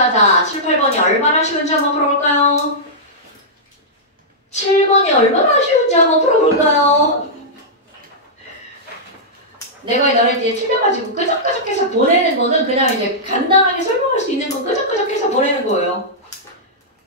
자자자자 7, 8번이 얼마나 쉬운지 한번 풀어볼까요? 7번이 얼마나 쉬운지 한번 풀어볼까요? 내가 너네들이 틀려가지고 끄적끄적해서 보내는 거는 그냥 이제 간단하게 설명할 수 있는 거 끄적끄적해서 보내는 거예요.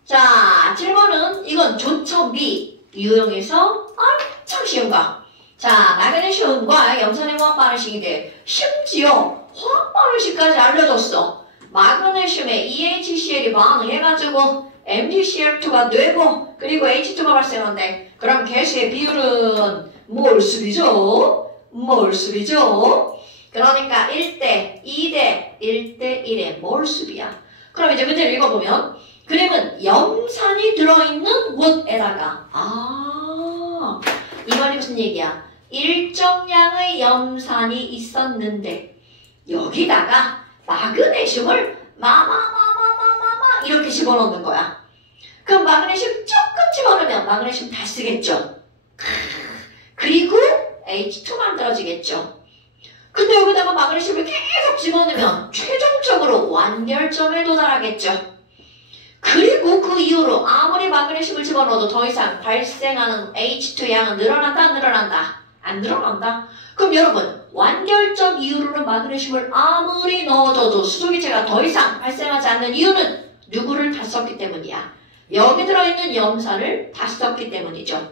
자, 7번은 이건 조첨비 유형에서 엄청 쉬운 거. 자, 마그네슘과 염산의 화학 반응식인데 심지어 화학 반응식까지 알려줬어. 마그네슘에 EHCl이 반응해가지고 MgCl2가 되고 그리고 H2가 발생한대. 그럼 개수의 비율은 몰수비죠? 몰수비죠? 그러니까 1대 2대 1대 1의 몰수비야. 그럼 이제 문제를 읽어보면 그림은 염산이 들어있는 무엇에다가 이 말이 무슨 얘기야? 일정량의 염산이 있었는데 여기다가 마그네슘을 이렇게 집어넣는 거야. 그럼 마그네슘 조금 집어넣으면 마그네슘 다 쓰겠죠. 그리고 H2 만들어지겠죠. 근데 여기다가 마그네슘을 계속 집어넣으면 최종적으로 완결점에 도달하겠죠. 그리고 그 이후로 아무리 마그네슘을 집어넣어도 더 이상 발생하는 H2 양은 늘어난다 안 늘어난다? 안 늘어난다? 그럼 여러분 완결점 이후로는 마그네슘을 아무리 넣어줘도 수소기체가 더 이상 발생하지 않는 이유는 누구를 다 썼기 때문이야. 여기 들어있는 염산을 다 썼기 때문이죠.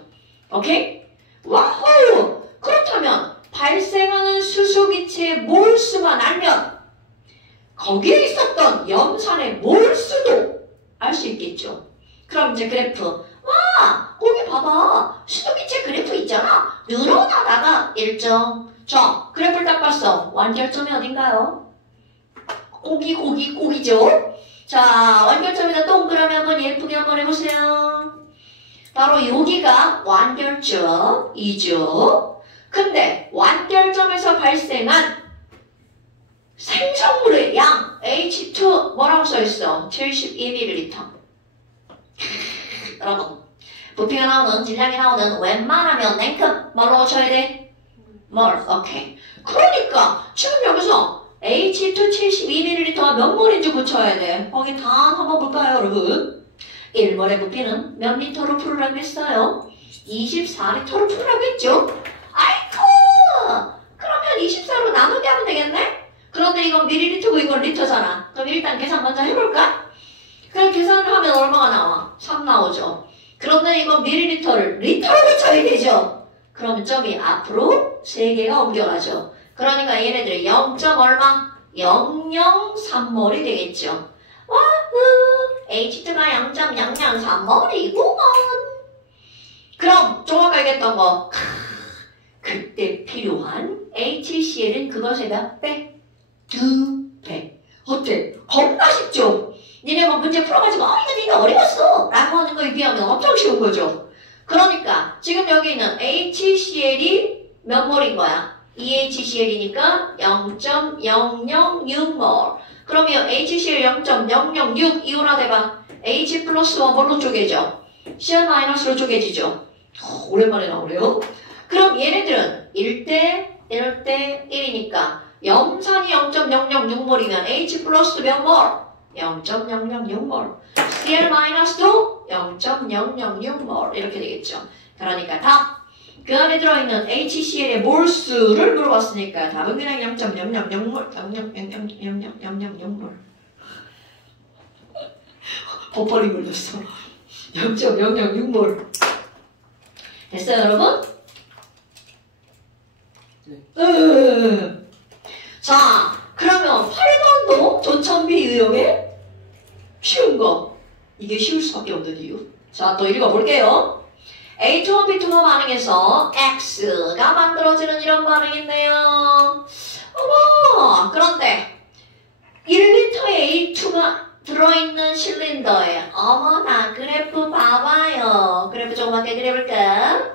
오케이? 와우! 그렇다면 발생하는 수소기체의 몰수만 알면 거기에 있었던 염산의 몰수도 알 수 있겠죠. 그럼 이제 그래프. 와! 거기 봐봐. 수소기체 그래프 있잖아. 늘어나다가 일정. 자, 그래프를 딱 봤어. 완결점이 어딘가요? 고기죠. 자, 완결점에다 동그라미 한번 예쁘게 한번 해보세요. 바로 여기가 완결점이죠. 근데 완결점에서 발생한 생성물의 양 H2 뭐라고 써있어? 72ml. 여러분 부피가 나오는 질량이 나오는 웬만하면 냉큼 뭘로 쳐야 돼? 몰. 오케이. 그러니까 지금 여기서 H2 72ml가 몇 몰인지 붙여야 돼. 확인 다 한번 볼까요 여러분? 1몰의 부피는 몇 리터로 풀으라고 했어요? 24리터로 풀으라고 했죠? 아이쿠! 그러면 24로 나누게 하면 되겠네? 그런데 이건 밀리리터고 이건 리터잖아. 그럼 일단 계산 먼저 해볼까? 그럼 계산을 하면 얼마가 나와? 3 나오죠. 그런데 이건 밀리리터를 리터로 붙여야 되죠. 그러면 점이 앞으로 3개가 옮겨가죠. 그러니까 얘네들이 0. 얼마? 003몰이 되겠죠. 와우! H2가 0.003몰이구먼. 그럼 조금 알겠던 거. 그때 필요한 HCl은 그것의 몇 배? 2배. 어때? 겁나 쉽죠? 니네 뭐 문제 풀어가지고 이거 니네 어려웠어 라고 하는 거에 비하면 엄청 쉬운 거죠. 그러니까 지금 여기 있는 HCl이 몇 몰인 거야? EHCl이니까 0.006몰. 그러면 HCl 0.006 이온화 대봐. H 플러스와 뭘로 쪼개져? Cl 마이너스로 쪼개지죠. 오랜만에 나오네요. 그럼 얘네들은 1대 1대 1이니까 염산이 0.006몰이면 H 플러스 몇 몰? 0.006몰. Cl 마이너스도 0.006몰. 이렇게 되겠죠. 그러니까 답. 그 안에 들어있는 HCl의 몰수를 물어봤으니까 답은 그냥 0.006몰. 0.0000000몰. 버퍼링 걸렸어. 0.006몰. 됐어요, 여러분? 네. 자, 그러면 8번도 조첨비 유형의 쉬운 거. 이게 쉬울 수밖에 없는 이유. 자, 또 읽어볼게요. A2와 B2가 반응해서 X가 만들어지는 이런 반응인데요. 어머, 그런데 1리터의 A2가 들어있는 실린더에 어머나 그래프 봐봐요. 그래프 조그맣게 그려볼까?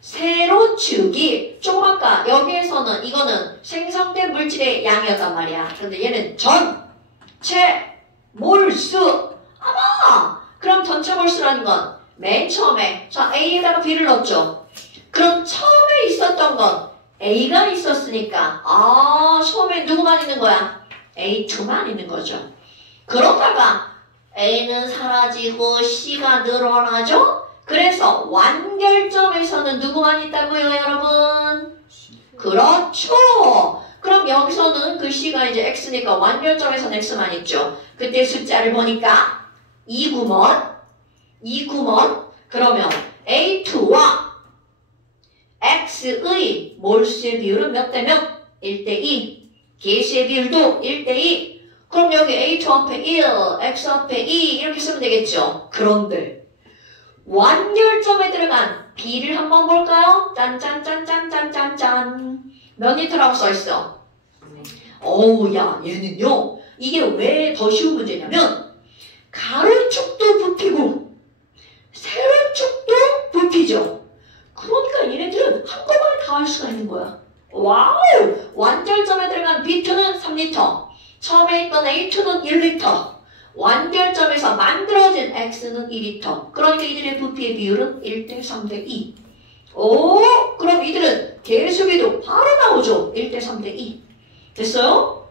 세로축이 조그맣까 여기에서는 이거는 생성된 물질의 양이었단 말이야. 그런데 얘는 전체 몰수. 어머! 그럼 전체 몰수라는 건 맨 처음에 자 A에다가 B를 넣었죠. 그럼 처음에 있었던 건 A가 있었으니까 처음에 누구만 있는 거야? A2만 있는 거죠. 그러다가 A는 사라지고 C가 늘어나죠? 그래서 완결점에서는 누구만 있다고요, 여러분? 그렇죠. 그럼 여기서는 그 C가 이제 X니까 완결점에서는 X만 있죠. 그때 숫자를 보니까 2구먼 그러면 A2와 X의 몰수의 비율은 몇 대 몇? 1대2. 개수의 비율도 1대2. 그럼 여기 A2 앞에 1, X 앞에 2 이렇게 쓰면 되겠죠. 그런데 완결점에 들어간 B를 한번 볼까요? 짠짠짠짠짠짠짠. 몇 리터라고 써있어? 어우, 야, 얘는요. 이게 왜 더 쉬운 문제냐면 가로축도 부피고 세로축도 부피죠. 그러니까 얘네들은 한꺼번에 다 할 수가 있는 거야. 와우! 완결점에 들어간 B2는 3리터. 처음에 있던 A2는 1리터. 완결점에서 만들어진 X는 2리터. 그러니까 이들의 부피의 비율은 1대 3대 2. 오, 그럼 이들은 개수비도 바로 나오죠. 1대 3대 2. 됐어요?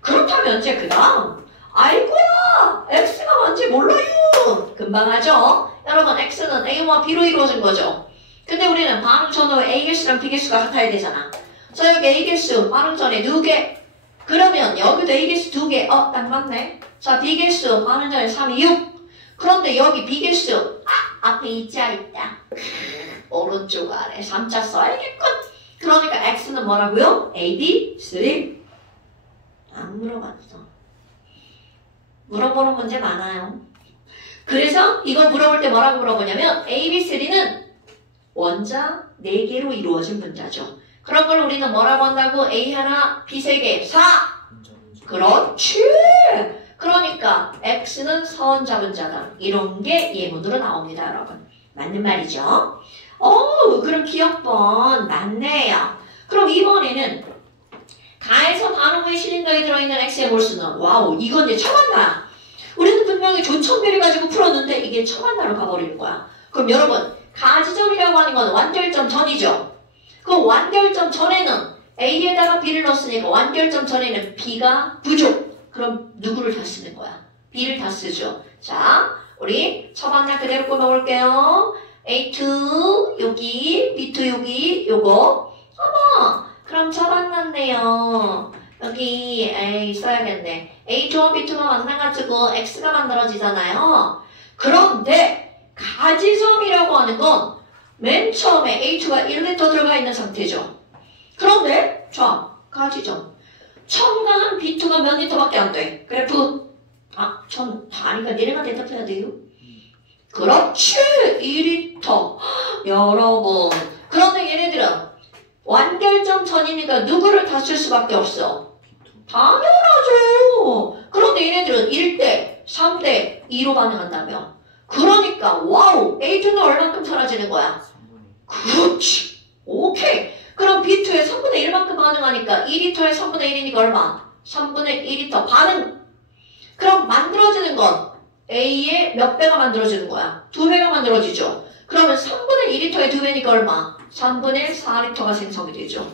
그렇다면 이제 그 다음 아이고야! X가 뭔지 몰라요. 금방 하죠? 여러분 X는 A와 B로 이루어진 거죠. 근데 우리는 반응 전후 A개수랑 B개수가 같아야 되잖아. 자, 여기 A개수 반응 전에 2개. 그러면 여기도 A개수 2개. 딱 맞네. 자, B개수 반응 전에 3, 2, 6. 그런데 여기 B개수 앞에 2자 있다. 오른쪽 아래 3자 써야겠군. 그러니까 X는 뭐라고요? A, B, 3. 안 물어봤어. 물어보는 문제 많아요. 그래서 이거 물어볼 때 뭐라고 물어보냐면 A, B, 3는 원자 4개로 이루어진 분자죠. 그런 걸 우리는 뭐라고 한다고? A 하나, B 3개, 4! 그렇지! 그러니까 X는 선자 분자다. 이런 게 예문으로 나옵니다, 여러분. 맞는 말이죠? 그럼 기억번 맞네요. 그럼 이번에는 가에서 반응 후에 실린더에 들어있는 X의 몰수는 와우, 이건 이제 처만나. 우리는 분명히 조천비를 가지고 풀었는데 이게 처만나로 가버리는 거야. 그럼 여러분, 가지점이라고 하는 건 완결점 전이죠. 그 완결점 전에는 A에다가 B를 넣었으니까 완결점 전에는 B가 부족. 그럼 누구를 다 쓰는 거야? B를 다 쓰죠. 자, 우리 처만나 그대로 끊어볼게요. A2 여기, B2 여기, 요거. 어머, 그럼 처만났네요. 여기 A 써야겠네. A2와 B2가 만나가지고 X가 만들어지잖아요. 그런데 가지점이라고 하는 건 맨 처음에 A2가 1리터 들어가 있는 상태죠. 그런데 자, 가지점. 첨가한 B2가 몇 리터밖에 안 돼. 그래프 전 다 아니까 니네가 대답해야 돼요. 그렇지, 2리터. 여러분, 그런데 얘네들은 완결점 전이니까 누구를 다 쓸 수밖에 없어. 당연하죠. 그런데 얘네들은 1대 3대 2로 반응한다며. 그러니까 와우, A2는 얼만큼 사라지는 거야? 그렇지. 오케이. 그럼 B2에 3분의 1만큼 반응하니까 2리터에 3분의 1이니까 얼마? 3분의 1리터 반응. 그럼 만들어지는 건 A의 몇 배가 만들어지는 거야? 2배가 만들어지죠. 그러면 3분의 2리터의 2배니까 얼마? 3분의 4리터가 생성이 되죠.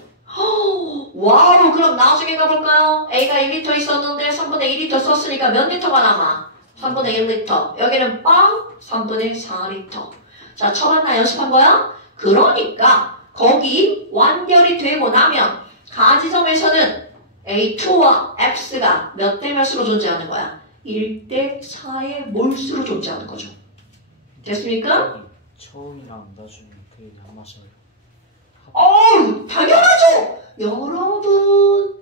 와우, 그럼 나중에 가볼까요? A가 1리터 있었는데 3분의 2리터 썼으니까 몇 리터가 남아? 3분의 1리터. 여기는 빵 3분의 4리터. 자, 처만나 연습한 거야? 그러니까 거기 완결이 되고 나면 가지점에서는 A2와 X가 몇 대 몇으로 존재하는 거야? 1대 4의 몰수로 존재하는 거죠. 됐습니까? 처음이랑 나중에 그 얘기 안 마셔요. 당연하죠! 여러분,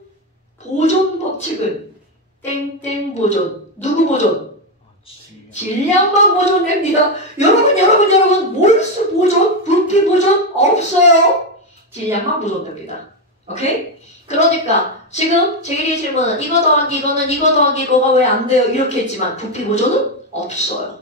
보존 법칙은 땡땡 보존. 누구 보존? 질량만 보존됩니다. 여러분, 몰수 보존, 부피 보존 없어요. 질량만 보존됩니다. 오케이? 그러니까 지금 제1의 질문은 이거 더하기 이거는 이거 더하기 이거가 왜 안 돼요? 이렇게 했지만 부피 보존은 없어요.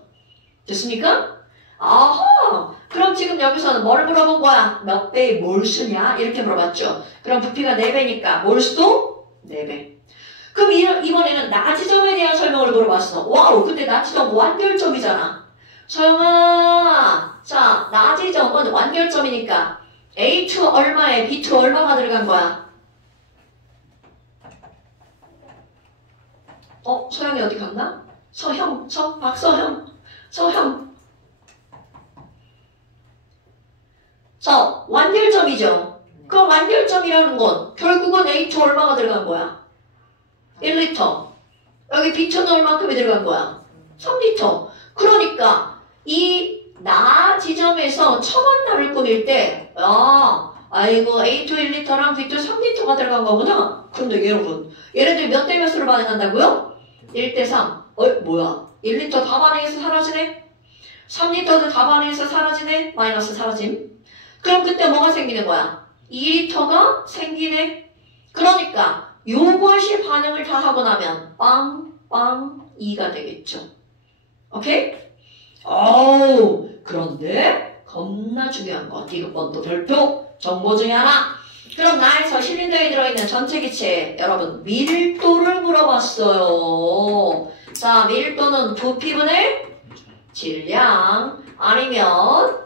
됐습니까? 아하! 그럼 지금 여기서는 뭘 물어본 거야? 몇 배의 몰수냐? 이렇게 물어봤죠. 그럼 부피가 4배니까 몰수도 4배. 그럼 이번에는 나지점에 대한 설명을 물어봤어. 와우, 근데 나지점 완결점이잖아. 서영아, 자, 나지점은 완결점이니까 A2 얼마에 B2 얼마가 들어간 거야? 서영이 어디 갔나? 박서형. 자, 완결점이죠. 그럼 완결점이라는 건 결국은 A2 얼마가 들어간 거야? 1리터. 여기 B초는 얼마큼이 들어간 거야? 3리터. 그러니까 이 나 지점에서 첨언납을 꾸밀 때 아이고 A2 1리터랑 B2 3리터가 들어간 거구나. 그런데 여러분 얘네들 몇 대 몇으로 반응한다고요? 1대3. 뭐야? 1리터 다 반응해서 사라지네? 3리터도 다 반응해서 사라지네? 마이너스 사라짐. 그럼 그때 뭐가 생기는 거야? 2리터가 생기네? 그러니까 요것이 반응을 다 하고 나면 빵빵 2가 되겠죠. 오케이? 그런데 겁나 중요한 거. 디귿번호 별표 정보 중에 하나. 그럼 나에서 실린더에 들어있는 전체 기체 여러분 밀도를 물어봤어요. 자, 밀도는 부피분의 질량 아니면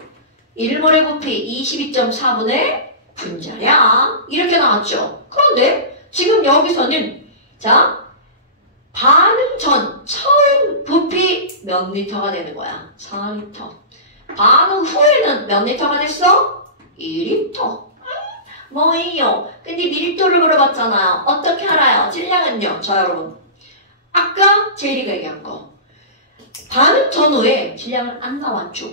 1몰의 부피 22.4분의 분자량 이렇게 나왔죠. 그런데 지금 여기서는 자 반응 전 처음 부피 몇 리터가 되는 거야? 4리터. 반응 후에는 몇 리터가 됐어? 2리터. 뭐예요? 근데 밀도를 물어봤잖아요. 어떻게 알아요? 질량은요? 자 여러분 아까 제리가 얘기한 거 반응 전후에 질량은 안 나왔죠.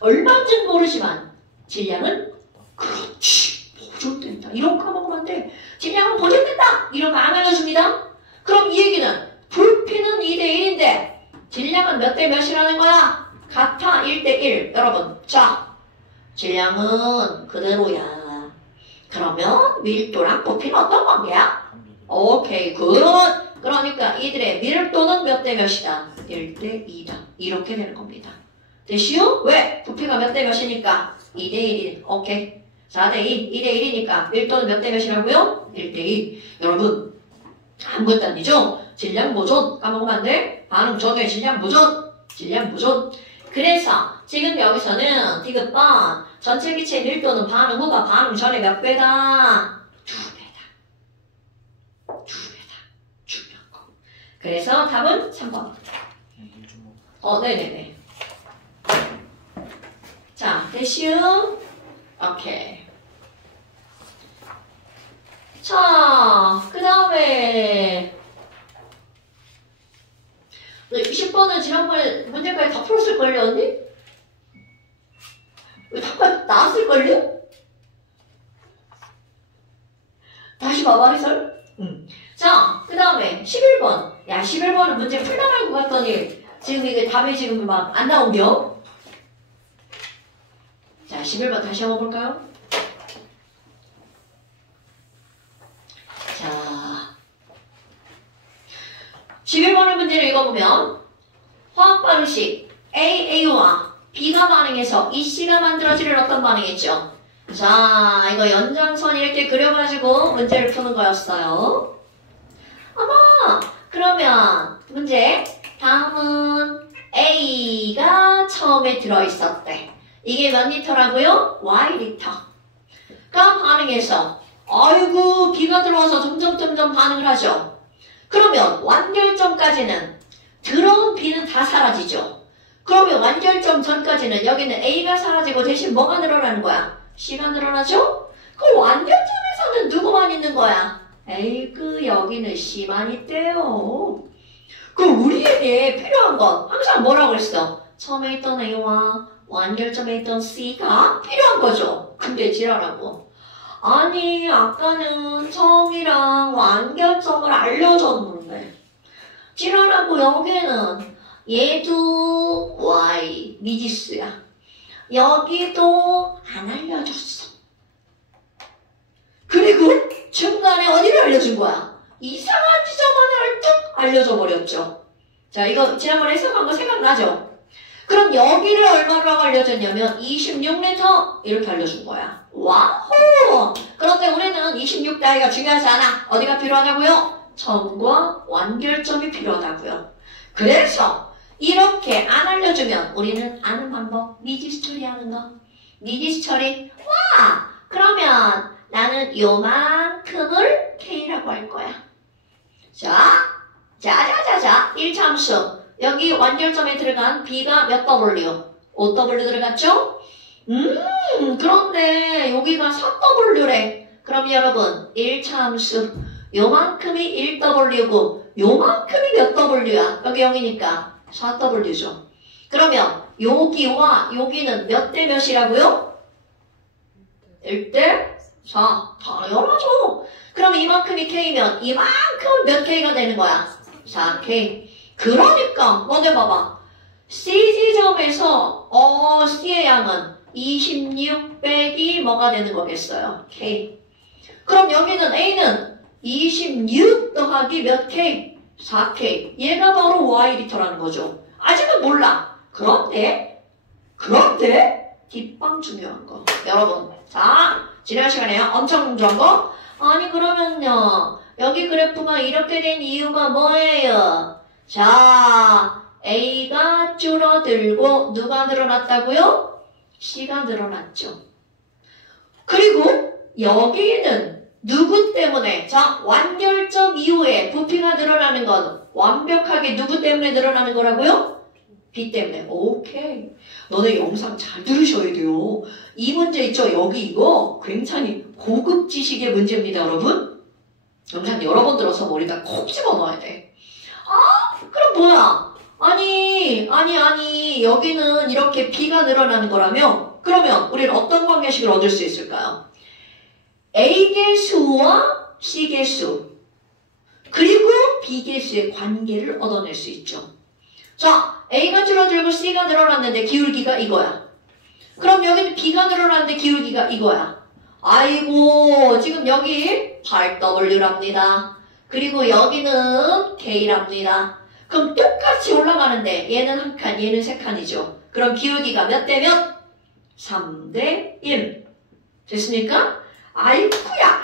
얼마인지는 모르지만 질량은 그렇지 보존된다. 이런 거 먹으면 안 돼. 질량은 보존된다. 이런 거 안 알려줍니다. 그럼 이 얘기는 부피는 2대1인데 질량은 몇 대 몇이라는 거야? 같아 1대1. 여러분 자 질량은 그대로야. 그러면 밀도랑 부피는 어떤 관계야? 오케이 굿. 그러니까 이들의 밀도는 몇 대 몇이다? 1대2다. 이렇게 되는 겁니다. 됐슈? 왜? 부피가 몇 대 몇이니까? 2대1이 오케이 4대2 2대1이니까 밀도는 몇 대 몇이라고요? 1대2. 여러분 아무것도 아니죠? 질량 보존 까먹으면 안 돼? 반응 전후의 질량 보존 그래서 지금 여기서는 디귿번 전체 기체 밀도는 반응 후가 반응 전에 몇 배다? 2배다 중요한 거. 그래서 답은 3번. 네네네. 자, 됐슈? 오케이. 자, 그 다음에 20번은 지난번에 문제까지 다 풀었을걸요, 언니? 다 나왔을걸요? 다시 봐봐, 해설. 자, 그 다음에 11번. 야, 11번은 문제 풀나갈 것 같더니 지금 이게 답이 지금 막 안 나온겨? 자, 11번 다시 한번 볼까요? 자, 11번의 문제를 읽어보면 화학 반응식 AA와 B가 반응해서 EC가 만들어지는 어떤 반응이죠? 자, 이거 연장선 이렇게 그려가지고 문제를 푸는 거였어요. 그러면 문제 다음은 A가 처음에 들어있었대. 이게 몇 리터라고요? Y리터. 가 반응해서 아이고 B가 들어와서 점점 반응을 하죠. 그러면 완결점까지는 들어온 B는 다 사라지죠. 그러면 완결점 전까지는 여기는 A가 사라지고 대신 뭐가 늘어나는 거야? C가 늘어나죠? 그럼 완결점에서는 누구만 있는 거야? 에이그 여기는 C만 있대요. 그럼 우리에게 필요한 건 항상 뭐라고 했어? 처음에 있던 A와 완결점에 있던 C가 필요한 거죠. 근데 지랄하고 아니 아까는 처음이랑 완결점을 알려줬는데 지랄하고 여기는 얘도 Y 미지수야. 여기도 안 알려줬어. 그리고 중간에 어디를 알려준 거야? 이상한 지점 하나를 뚝 알려줘 버렸죠. 자, 이거 지난번에 해석한 거 생각나죠? 그럼 여기를 얼마라고 알려줬냐면 26리터 이렇게 알려준 거야. 와호! 그런데 우리는 26 따위가 중요하지 않아. 어디가 필요하다고요? 점과 완결점이 필요하다고요. 그래서 이렇게 안 알려주면 우리는 아는 방법 미지수 처리하는 거. 미지수 처리. 와! 그러면 나는 요만큼을 K라고 할 거야. 자. 함수. 여기 완결점에 들어간 B가 몇 W? 5W 들어갔죠? 그런데 여기가 4W래. 그럼 여러분 1차 함수 요만큼이 1W고 요만큼이 몇 W야? 여기 0이니까 4W죠. 그러면 여기와 여기는 몇 대 몇이라고요? 1대 4. 당연하죠. 그럼 이만큼이 K면 이만큼은 몇 K가 되는 거야? 4K. 그러니까 먼저 봐봐. CG점에서 C의 양은 26 빼기 뭐가 되는 거겠어요? K. 그럼 여기는 A는 26 더하기 몇 K? 4K. 얘가 바로 Y리터라는 거죠. 아직은 몰라. 그런데 뒷방 중요한 거. 여러분, 자, 지난 시간에 엄청 중요한 거. 아니 그러면요, 여기 그래프가 이렇게 된 이유가 뭐예요? 자, A가 줄어들고 누가 늘어났다고요? C가 늘어났죠. 그리고 여기는 누구 때문에? 자, 완결점 이후에 부피가 늘어나는 건 완벽하게 누구 때문에 늘어나는 거라고요? B 때문에. 오케이. 너네 영상 잘 들으셔야 돼요. 이 문제 있죠? 여기 이거 굉장히 고급 지식의 문제입니다, 여러분. 영상 여러 번 들어서 머리다 콕 집어넣어야 돼. 아, 그럼 뭐야? 아니, 여기는 이렇게 B가 늘어나는 거라면, 그러면 우리는 어떤 관계식을 얻을 수 있을까요? A계수와 C계수, 그리고 B계수의 관계를 얻어낼 수 있죠. 자, A가 줄어들고 C가 늘어났는데 기울기가 이거야. 그럼 여기는 B가 늘어났는데 기울기가 이거야. 아이고, 지금 여기 8W랍니다. 그리고 여기는 K랍니다. 그럼 똑같이 올라가는데 얘는 한 칸, 얘는 세 칸이죠. 그럼 기울기가 몇 대 몇? 3대 1. 됐습니까? 아이쿠야.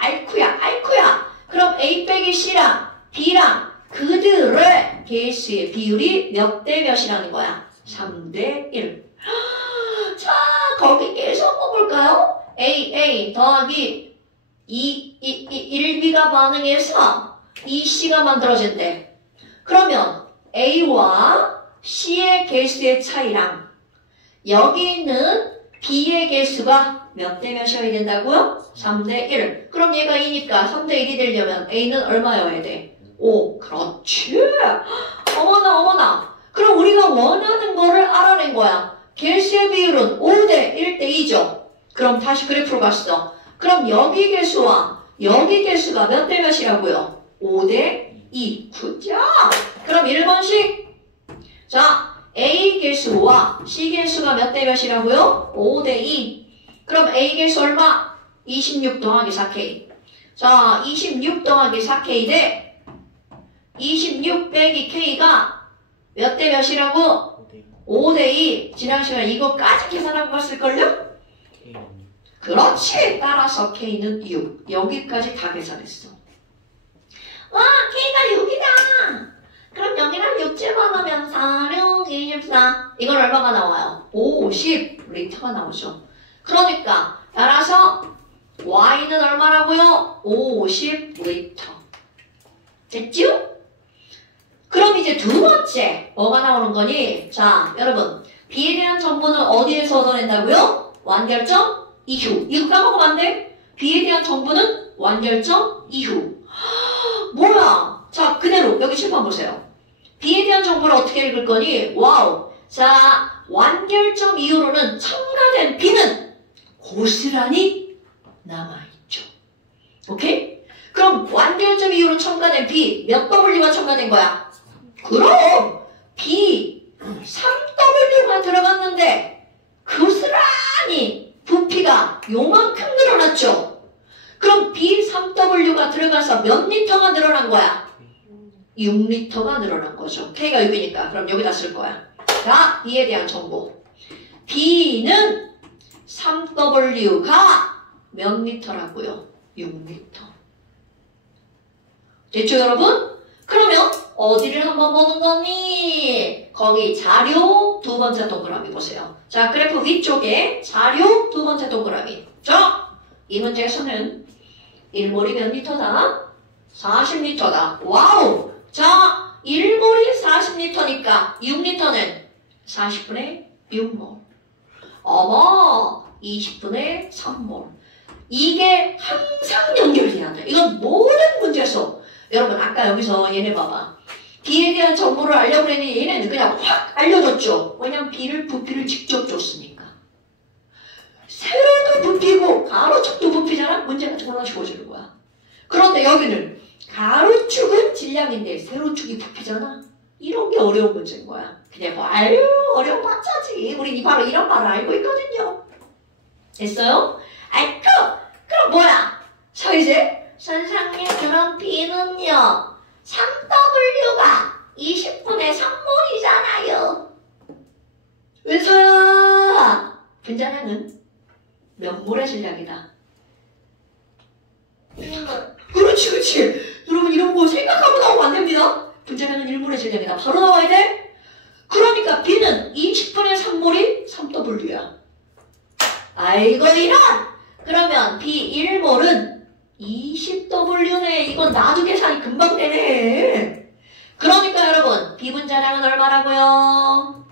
그럼 A 빼기 C랑 B랑 그들의 개수의 비율이 몇 대 몇이라는 거야? 3대 1. 자, 거기 계속 뽑을까요? A 더하기 1B가 반응해서 2C가 만들어진대. 그러면 A와 C의 개수의 차이랑 여기 있는 B의 개수가 몇 대 몇이어야 된다고요? 3대 1. 그럼 얘가 2니까 3대 1이 되려면 A는 얼마여야 돼? 5. 그렇지. 어머나. 그럼 우리가 원하는 거를 알아낸 거야. 개수의 비율은 5대 1대 2죠. 그럼 다시 그래프로 갔어. 그럼 여기 개수와 여기 개수가 몇 대 몇이라고요? 5대 2. 그죠? 그럼 1번씩. 자, A 개수와 C 개수가 몇 대 몇이라고요? 5대 2. 그럼 A 개수 얼마? 26 더하기 4K. 자, 26 더하기 4K 대 26 빼기 K가 몇 대 몇이라고? 5대 2. 지난 시간에 이거까지 계산하고 갔을걸요? 그렇지. 따라서 K는 6. 여기까지 다 계산했어. 와, K가 6이다. 그럼 여기랑 6 집어넣으면 4, 6, 24. 이건 얼마가 나와요? 50리터가 나오죠. 그러니까 따라서 Y는 얼마라고요? 50리터. 됐죠? 그럼 이제 두 번째 뭐가 나오는 거니? 자, 여러분, B에 대한 정보는 어디에서 얻어낸다고요? 완결점 이후. 이거 까먹으면 안 돼? B에 대한 정보는 완결점 이후. 뭐야? 자, 그대로 여기 칠판 보세요. B에 대한 정보를 어떻게 읽을 거니? 와우. 자, 완결점 이후로는 첨가된 B는 고스란히 남아있죠. 오케이? 그럼 완결점 이후로 첨가된 B 몇 W가 첨가된 거야? 그럼 B 3W가 들어갔는데 고스란히 부피가 요만큼 늘어났죠. 그럼 B 3W가 들어가서 몇 리터가 늘어난 거야? 6리터가 늘어난 거죠. K가 6이니까 그럼 여기다 쓸 거야. 자, B에 대한 정보. B는 3W가 몇 리터라고요? 6리터. 됐죠, 여러분? 그러면 어디를 한번 보는 거니? 거기 자료 두 번째 동그라미 보세요. 자, 그래프 위쪽에 자료 두 번째 동그라미. 자, 이 문제에서는 1몰이 몇 리터다? 40리터다. 와우! 자, 1몰이 40리터니까 6리터는 40분의 6몰. 어머, 20분의 3몰. 이게 항상 연결돼야 돼. 이건 모든 문제에서. 여러분, 아까 여기서 얘네 봐봐. B에 대한 정보를 알려고 했더니 얘네는 그냥 확 알려줬죠. 왜냐면 부피를 직접 줬으니까. 세로도 부피고 가로축도 부피잖아? 문제가 정말 쉬워지는 거야. 그런데 여기는 가로축은 질량인데 세로축이 부피잖아? 이런 게 어려운 문제인 거야. 그냥 뭐 아유 어려운 박자지. 우리 바로 이런 말을 알고 있거든요. 됐어요? 아이쿠 그럼 뭐야? 자 이제 선생님 그럼 B는요 3W가 20분의 3몰이잖아요. 은서야 분자량은 몇 몰의 질량이다? 그렇지 그렇지. 여러분 이런 거 생각하고 나오면 안 됩니다. 분자량은 1몰의 질량이다. 바로 나와야 돼. 그러니까 B는 20분의 3몰이 3W야. 아이고 이런. 그러면 B 1몰은 20W네. 이건 나도 계산이 금방 되네. 그러니까 여러분 B 분자량은 얼마라고요?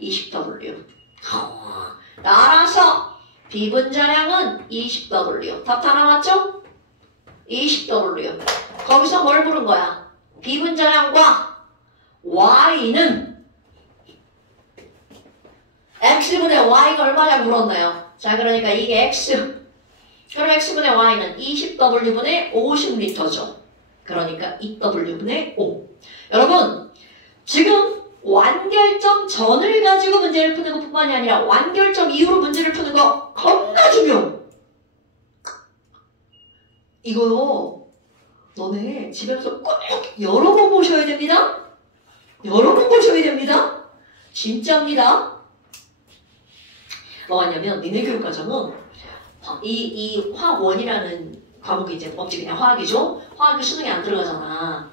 20W. 따라서 B 분자량은 20W. 답 다 나왔죠? 20W. 거기서 뭘 부른 거야? B 분자량과 Y는 X분의 Y가 얼마냐 물었나요? 자 그러니까 이게 X. 그럼 X분의 Y는 20W분의 50L죠. 그러니까 2W분의 5. 여러분 지금 완결점 전을 가지고 문제를 푸는 것뿐만이 아니라 완결점 이후로 문제를 푸는 거 겁나 중요. 이거요. 너네 집에서 꼭 여러 번 보셔야 됩니다. 여러 번 보셔야 됩니다. 진짜입니다. 뭐냐면 니네 교육과정은 이 화학원이라는 과목이 이제 법칙 그냥 화학이죠. 화학이 수능에 안 들어가잖아.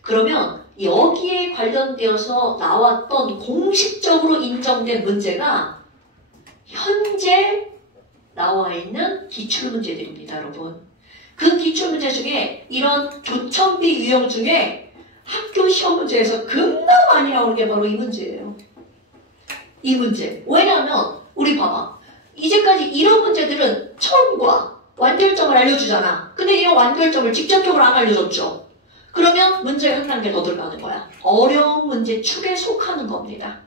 그러면 여기에 관련되어서 나왔던 공식적으로 인정된 문제가 현재 나와 있는 기출문제들입니다, 여러분. 그 기출문제 중에 이런 조천비 유형 중에 학교 시험 문제에서 겁나 많이 나오는 게 바로 이 문제예요. 이 문제. 왜냐하면 우리 봐봐. 이제까지 이런 문제들은 처음과 완결점을 알려주잖아. 근데 이런 완결점을 직접적으로 안 알려줬죠. 그러면 문제가 한 단계 더 들어가는 거야. 어려운 문제 축에 속하는 겁니다.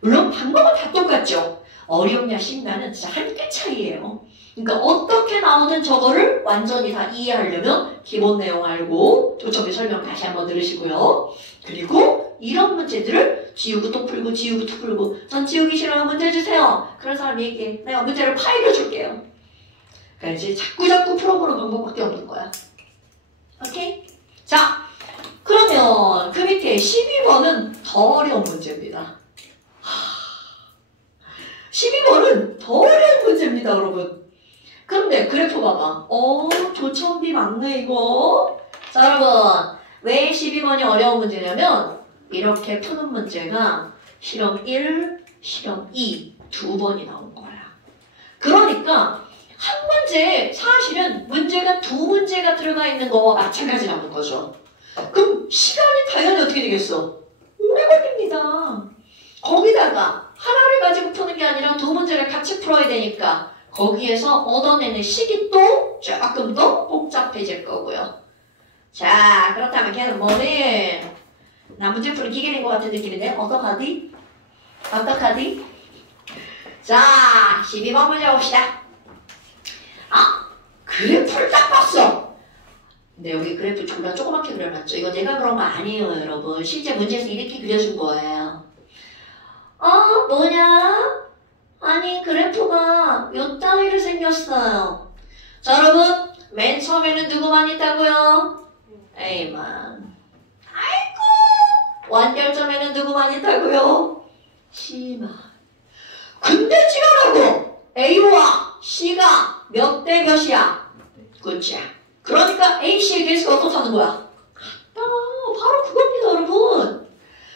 물론 방법은 다 똑같죠. 어렵냐 쉽냐는 진짜 한 끗 차이예요. 그러니까 어떻게 나오든 저거를 완전히 다 이해하려면 기본 내용 알고 조천비 설명 다시 한번 들으시고요. 그리고 이런 문제들을 지우고 또 풀고 지우고 또 풀고 전 지우기 싫어요. 문제 주세요. 그런 사람이 얘기해. 내가 문제를 파일러 줄게요. 그러니까 이제 자꾸 풀어보는 방법밖에 없는 거야. 오케이? 자, 그러면 그 밑에 12번은 더 어려운 문제입니다. 12번은 더 어려운 문제입니다, 여러분. 그런데 그래프 봐봐. 조천비 맞네, 이거. 자, 여러분. 왜 12번이 어려운 문제냐면 이렇게 푸는 문제가 실험 1, 실험 2 두 번이 나온 거야. 그러니까 한 문제에 사실은 문제가 두 문제가 들어가 있는 거와 마찬가지라는 거죠. 그럼 시간이 당연히 어떻게 되겠어? 오래 걸립니다. 거기다가 하나를 가지고 푸는 게 아니라 두 문제를 같이 풀어야 되니까 거기에서 얻어내는 식이 또 조금 더 복잡해질 거고요. 자, 그렇다면 걔는 뭐니? 나 문제 풀이 기계인 것 같은 느낌인데 어떡하디? 어떡하디? 자, 12번 문제 봅시다. 그래프를 딱 봤어. 근데 여기 그래프 졸라 조그맣게 그려놨죠. 이거 내가 그런 거 아니에요, 여러분. 실제 문제에서 이렇게 그려준 거예요. 뭐냐? 아니, 그래프가 요 따위로 생겼어요. 자, 여러분. 맨 처음에는 누구만 있다고요? A만. 아이고! 완결점에는 누구만 있다고요? C만. 근데 지랄하고 A와 C가 몇 대 몇이야? 그치? 그러니까 A, C의 개수가 어떻다는 거야? 바로 그겁니다, 여러분.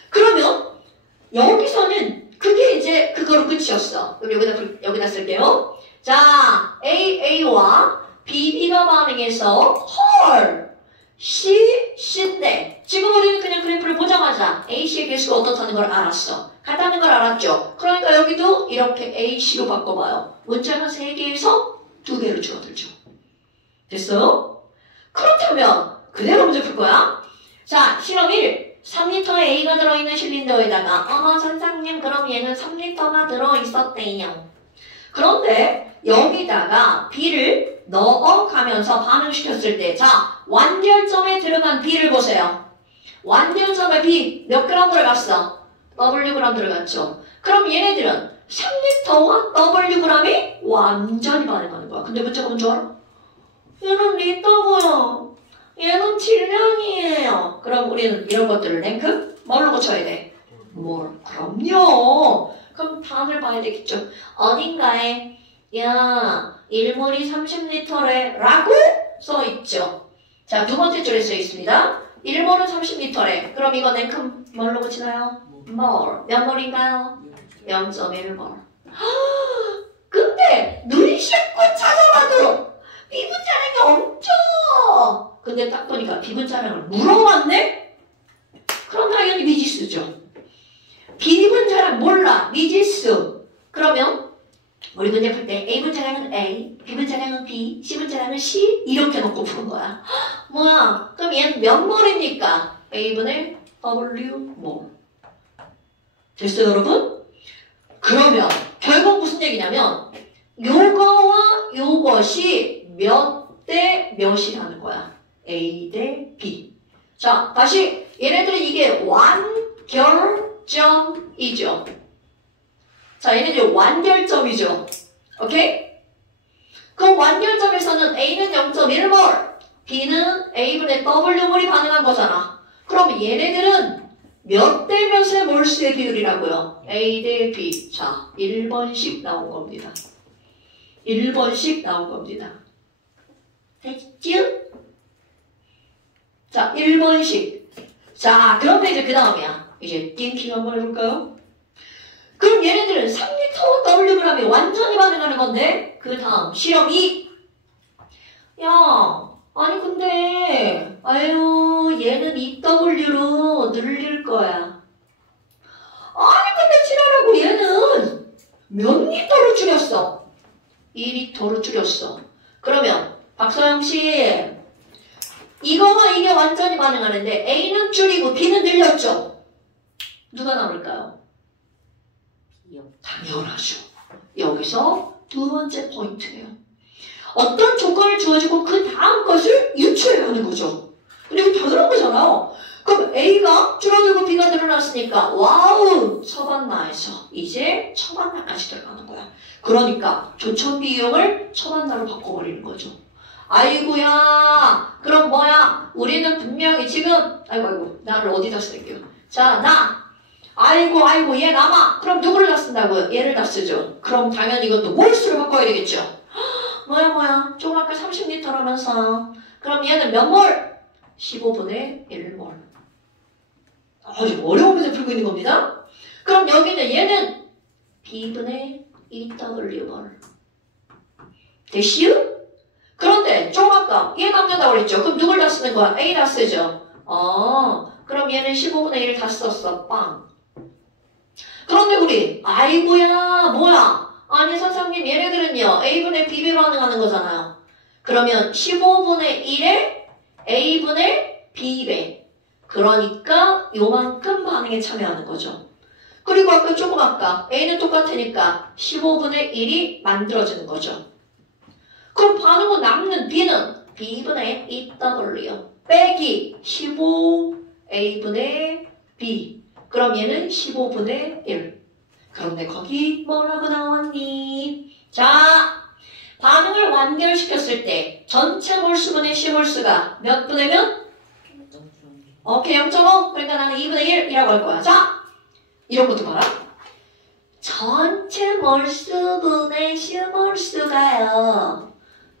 그러면 여기서는 그게 이제 그거로 끝이었어. 그럼 여기다 쓸게요. 자, A와 BB가 반응해서 헐! C인데 지금 우리는 그냥 그래프를 보자마자 하자마자 A씨의 개수가 어떻다는 걸 알았어. 같다는 걸 알았죠. 그러니까 여기도 이렇게 A씨로 바꿔봐요. 문자가 3개에서 2개로 줄어들죠. 됐어요? 그렇다면 그대로 문제 풀 거야. 자, 실험 1. 3리터의 A가 들어있는 실린더에다가 어머 선생님 그럼 얘는 3리터가 들어있었대요. 그런데 여기다가 B를 넣어가면서 반응시켰을 때 자, 완결점에 들어간 B를 보세요. 완결점에 B 몇 그램 들어갔어? Wg 들어갔죠. 그럼 얘네들은 3리터와 Wg이 완전히 반응하는 거야. 근데 문제가 뭔 줄 알아? 얘는 리터고요. 얘는 질량이에요. 그럼 우리는 이런 것들을 랭크 뭘로 고쳐야 돼? 뭘? 그럼요. 그럼 반을 봐야 되겠죠. 어딘가에 야 1몰이 30리터래 라고 써있죠. 자, 두 번째 줄에 써있습니다. 1몰은 30리터래. 그럼 이거 랭크 뭘로 고치나요? 몰. 몇 몰인가요? 0.1몰. 근데 눈실껏 찾아봐도 비분자량이 엄청. 근데 딱 보니까 비분자량을 물어봤네? 그럼 당연히 미지수죠. 비분자량 몰라. 미지수. 그러면 우리 문제 풀 때 A분자량은 A, B분자량은 B, C분자량은 C 이렇게 놓고 푸는 거야. 뭐야? 그럼 얘는 몇 몰입니까? A분의 W 몰. 됐어요, 여러분? 그러면 결국 무슨 얘기냐면 요거와 요것이 몇 대 몇이라는 거야. A 대 B. 자, 다시 얘네들은 이게 완결점이죠. 자, 얘네들이 완결점이죠. 오케이? 그럼 완결점에서는 A는 0.1몰, B는 A분의 W몰이 반응한 거잖아. 그럼 얘네들은 몇 대 몇의 몰수의 비율이라고요? A 대 B. 자, 1번씩 나온 겁니다. 1번씩 나온 겁니다. 됐죠? 자, 1번씩. 자, 그런데 이제 그 다음이야. 이제 띵킹 한번 해볼까요? 그럼 얘네들은 3리터 Wg이 완전히 반응하는 건데 그 다음 실험 2. 야, 아니 근데 아유 얘는 2W로 늘릴 거야. 아니 근데 지랄하고 얘는 몇 리터로 줄였어? 2리터로 줄였어. 그러면 박서영씨 이거와 이게 완전히 반응하는데 A는 줄이고 B는 늘렸죠? 누가 남을까요? 당연하죠. 여기서 두 번째 포인트예요. 어떤 조건을 주어지고 그 다음 것을 유추해야 하는 거죠. 근데 이거 당연한 거잖아요. 그럼 A가 줄어들고 B가 늘어났으니까 와우 처반나에서 이제 처반나까지 들어가는 거야. 그러니까 조천 비용을 처반나로 바꿔버리는 거죠. 아이고야 그럼 뭐야 우리는 분명히 지금 아이고 나를 어디다 쓸게요. 자 나 아이고 얘 남아. 그럼 누구를 다 쓴다고요? 얘를 다 쓰죠. 그럼 당연히 이것도 몰수를 바꿔야 되겠죠. 뭐야 조금 아까 30리터라면서 그럼 얘는 몇 몰? 15분의 1몰. 아주 어려운 문제 풀고 있는 겁니다. 그럼 여기는 얘는 B분의 2W몰. 됐시요? 그런데 조금 아까 얘 남는다고 그랬죠. 그럼 누굴 다 쓰는 거야? A 다 쓰죠. 그럼 얘는 15분의 1 다 썼어. 빵. 그런데 우리 아이고야 뭐야 아니 선생님 얘네들은요 A분의 B배로 반응하는 거잖아요. 그러면 15분의 1에 A분의 B배 그러니까 요만큼 반응에 참여하는 거죠. 그리고 아까 조금 아까 A는 똑같으니까 15분의 1이 만들어지는 거죠. 그럼 반응으로 남는 B는 B분의 2W 빼기 15A분의 B 그럼 얘는 15분의 1. 그런데 거기 뭐라고 나왔니? 자, 반응을 완결시켰을 때 전체 몰수분의 C몰수가 몇 분의 몇? 오케이, 0.5. 그러니까 나는 2분의 1이라고 할 거야. 자, 이런 것도 봐라. 전체 몰수분의 C몰수가요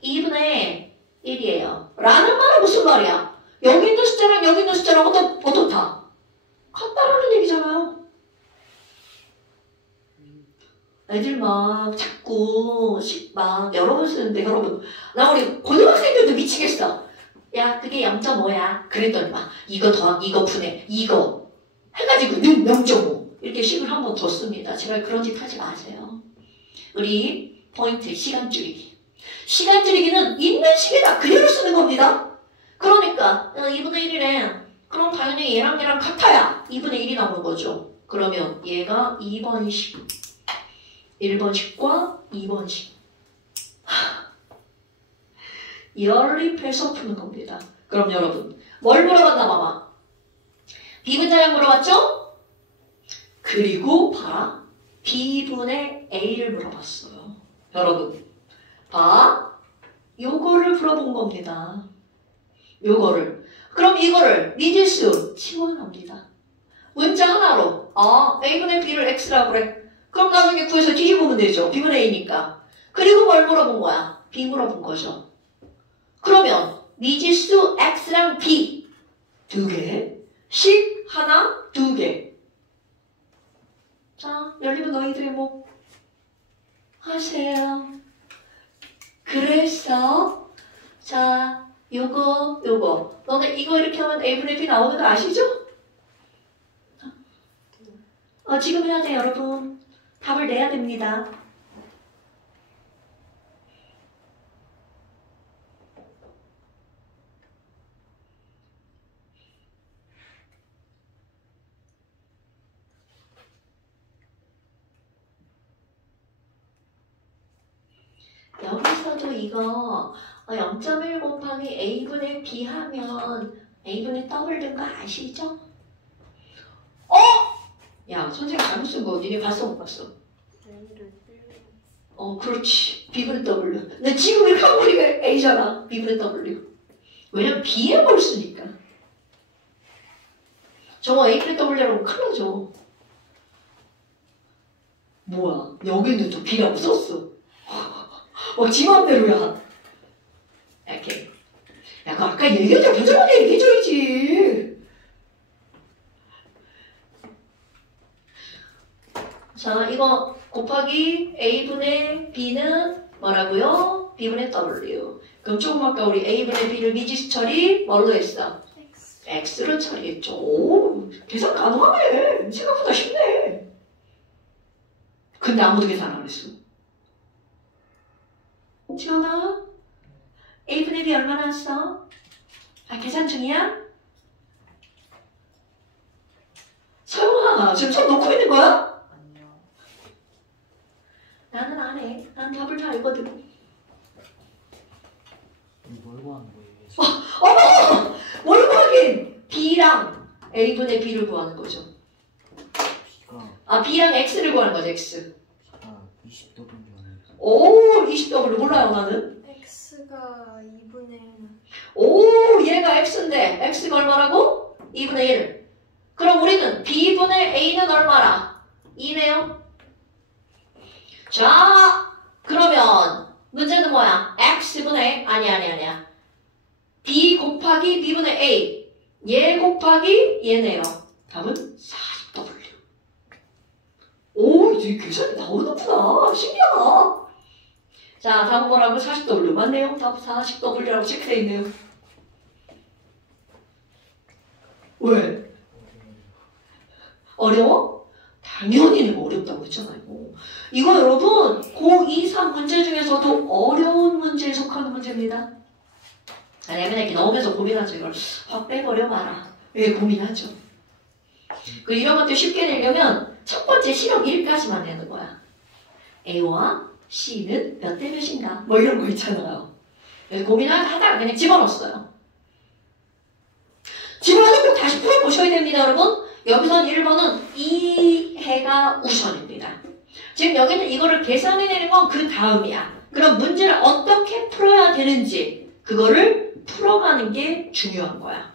2분의 1이에요. 라는 말은 무슨 말이야? 여기 있는 숫자랑 여기 있는 숫자랑 어떻다? 같다라는 얘기잖아요. 애들 막 자꾸 막 여러 번 쓰는데 여러분 나 우리 고등학생들도 미치겠어. 야 그게 0.5야. 그랬더니 막 이거 더하기 이거 분해 이거 해가지고 는 0.5 이렇게 식을 한 번 더 씁니다. 제발 그런 짓 하지 마세요. 우리 포인트 시간 줄이기. 시간 줄이기는 있는 식에다 그대로 쓰는 겁니다. 그러니까 2분의 1이래. 그럼 당연히 얘랑 얘랑 같아야 2분의 1이 나오는 거죠. 그러면 얘가 2번식, 1번식과 2번식. 연립해서 푸는 겁니다. 그럼 여러분 뭘 물어봤나 봐봐. B분자량 물어봤죠? 그리고 봐. B분의 A를 물어봤어요. 여러분 봐. 요거를 물어본 겁니다. 요거를. 그럼 이거를 미지수 치환합니다. 문자 하나로 A분의 B를 X라고 그래. 그럼 나중에 구해서 뒤집으면 되죠. B분의 A니까. 그리고 뭘 물어본 거야? B 물어본 거죠. 그러면 미지수 X랑 B 두 개, 식 하나, 두 개. 자, 열리면 너희들이 뭐 하세요. 그래서 자, 요거 너네 이거 이렇게 하면 A분의 B 나오는 거 아시죠? 지금 해야 돼 여러분. 답을 내야 됩니다. 여기서도 이거 0.1 곱하기 A분의 B 하면 A분의 W 된 거 아시죠? 야, 선생님 잘못 쓴 거 니네 봤어 못 봤어? 그렇지. B분의 W. 근데 지금 이렇게 하고 보니까 A잖아. B분의 W. 왜냐면 B에 뭘 쓰니까. 저거 A분의 W라고 큰일 나죠. 뭐야, 여기는 또 B라고 썼어. 지 맘대로야. 이렇게. 야, 그 아까 얘기했잖아. 부정하게 얘기해줘야지. 자, 이거 곱하기 A분의 B는 뭐라고요? B분의 W. 그럼 조금 아까 우리 A분의 B를 미지수 처리 뭘로 했어? X로 처리했죠. 오, 계산 가능하네. 생각보다 쉽네. 근데 아무도 계산 안 했어. 지원아, A분의 B 얼마 나왔어? 계산 중이야? 서영아, 지금 손 놓고 있는 거야? 아니요. 나는 안 해. 난 답을 다 알거든. 뭘 구하는 거예요? 어머! 뭘 구하긴! B랑 A분의 B를 구하는 거죠. B랑 X를 구하는 거죠, X. B가 20W인 줄 알아요. 오, 20W 몰라요, 나는. X가 2분의 1. 오, 얘가 X인데, X가 얼마라고? 2분의 1. 그럼 우리는 B분의 A는 얼마라? 2네요. 자, 그러면 문제는 뭐야? X분의, 아니야. B 곱하기 B분의 A. 얘 곱하기 얘네요. 답은 40W. 오, 이제 계산이 나오는구나. 신기하다. 자, 답은 뭐라고? 40W. 맞네요. 답 40W라고 체크되어 있네요. 왜? 어려워? 당연히 어렵다고 했잖아요. 이거 여러분, 고2, 3 문제 중에서도 어려운 문제에 속하는 문제입니다. 맨날 이렇게 나오면서 고민하죠. 이걸 확 빼버려 마라. 왜 고민하죠? 이런 것들 쉽게 내려면 첫 번째 실험 1까지만 내는 거야. A와 C는 몇 대 몇인가? 뭐 이런 거 있잖아요. 그래서 고민하다가 그냥 집어넣었어요. 집어넣어서 꼭 다시 풀어보셔야 됩니다, 여러분. 여기선 1번은 이해가 우선입니다. 지금 여기는 이거를 계산해내는 건 그 다음이야. 그럼 문제를 어떻게 풀어야 되는지 그거를 풀어가는 게 중요한 거야.